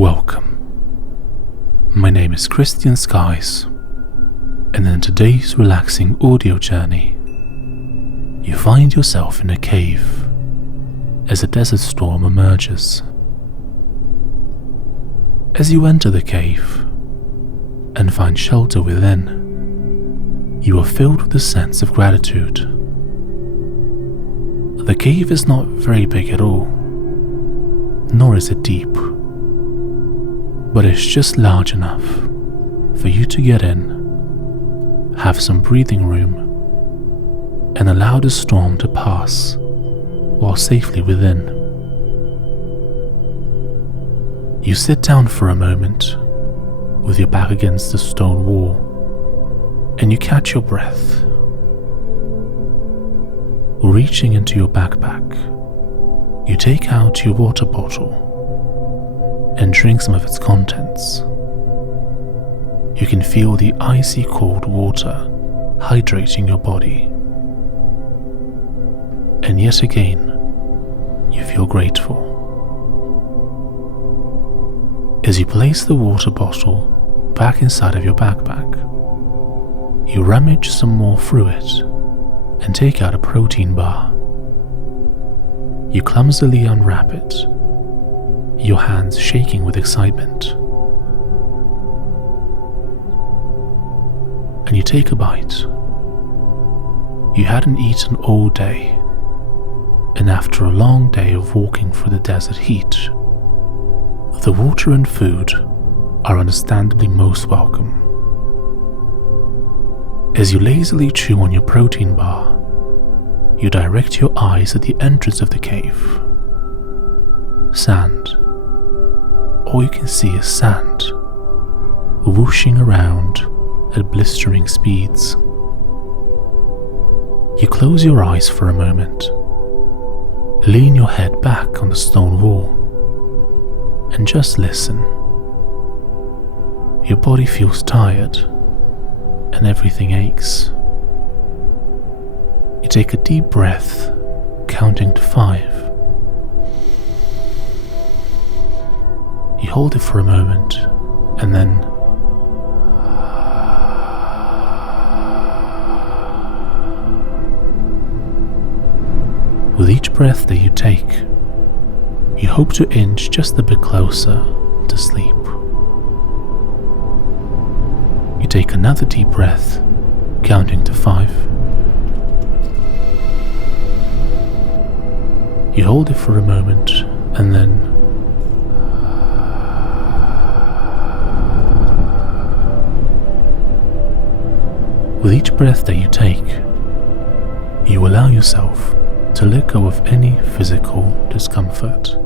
Welcome. My name is Christian Skies, and in today's relaxing audio journey, you find yourself in a cave as a desert storm emerges. As you enter the cave and find shelter within, you are filled with a sense of gratitude. The cave is not very big at all, nor is it deep, but it's just large enough for you to get in, have some breathing room, and allow the storm to pass while safely within. You sit down for a moment with your back against the stone wall, and you catch your breath. Reaching into your backpack, you take out your water bottle and drink some of its contents. You can feel the icy cold water hydrating your body. And yet again, you feel grateful. As you place the water bottle back inside of your backpack, you rummage some more through it and take out a protein bar. You clumsily unwrap it, your hands shaking with excitement. And you take a bite. You hadn't eaten all day, and after a long day of walking through the desert heat, the water and food are understandably most welcome. As you lazily chew on your protein bar, you direct your eyes at the entrance of the cave. Sand. All you can see is sand, whooshing around at blistering speeds. You close your eyes for a moment, lean your head back on the stone wall, and just listen. Your body feels tired, and everything aches. You take a deep breath, counting to 5. You hold it for a moment, and then with each breath that you take, you hope to inch just a bit closer to sleep. You take another deep breath, counting to 5. You hold it for a moment, and then with each breath that you take, you allow yourself to let go of any physical discomfort.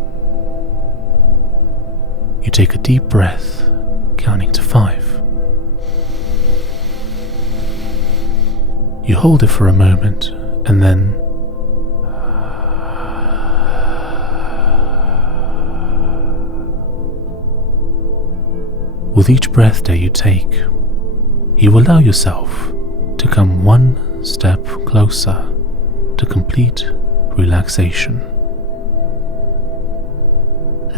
You take a deep breath, counting to 5. You hold it for a moment, and then with each breath that you take, you allow yourself to come one step closer to complete relaxation.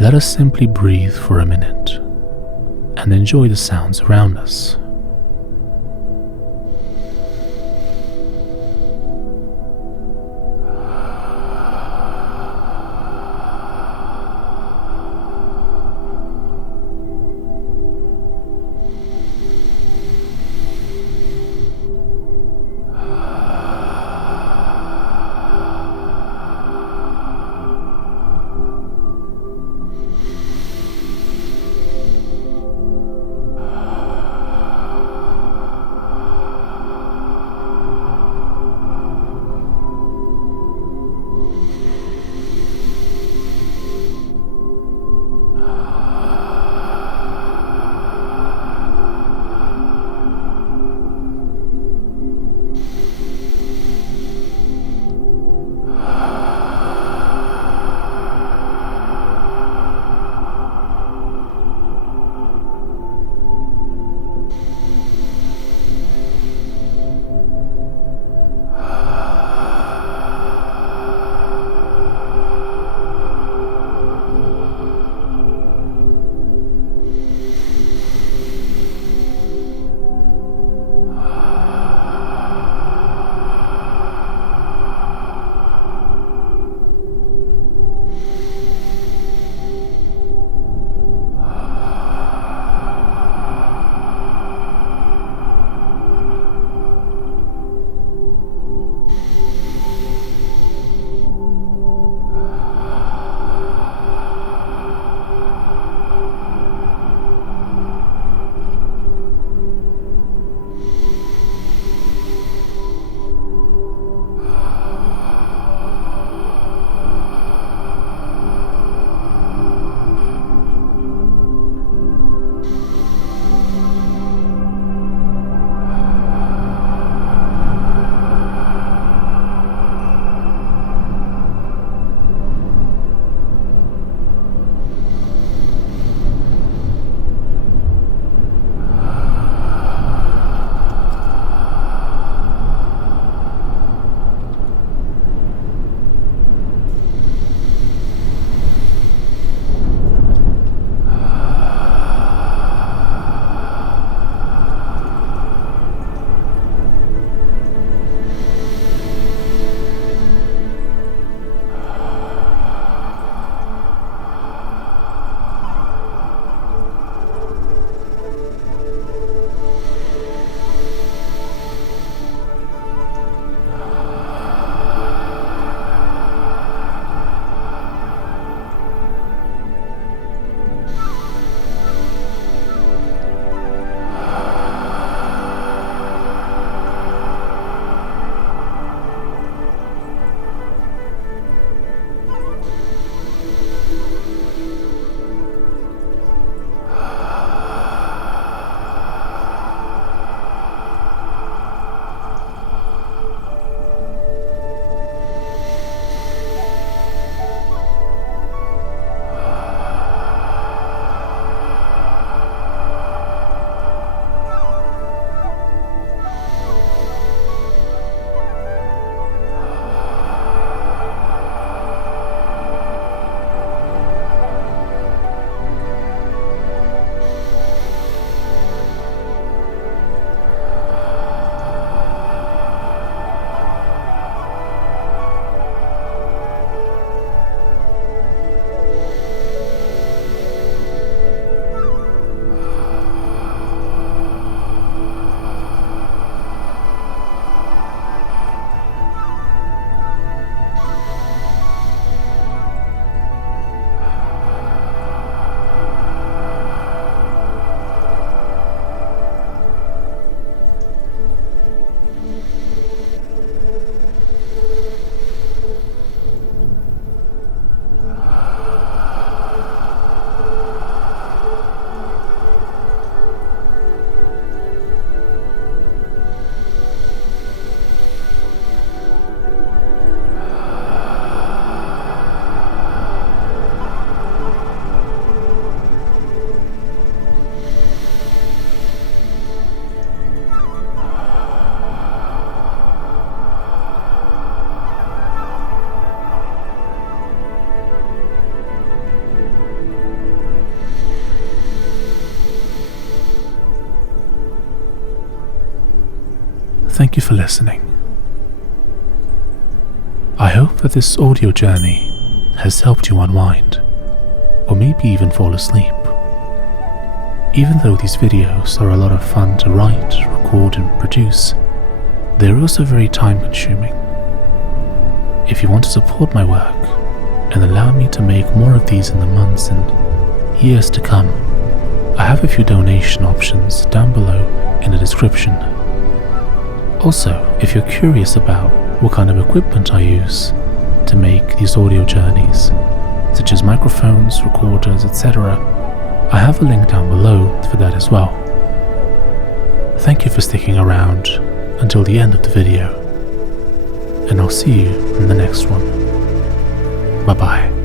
Let us simply breathe for a minute and enjoy the sounds around us. thank you for listening. I hope that this audio journey has helped you unwind, or maybe even fall asleep. Even though these videos are a lot of fun to write, record and produce, they're also very time-consuming. If you want to support my work and allow me to make more of these in the months and years to come, I have a few donation options down below in the description. Also, if you're curious about what kind of equipment I use to make these audio journeys, such as microphones, recorders, etc., I have a link down below for that as well. Thank you for sticking around until the end of the video, and I'll see you in the next one. Bye bye.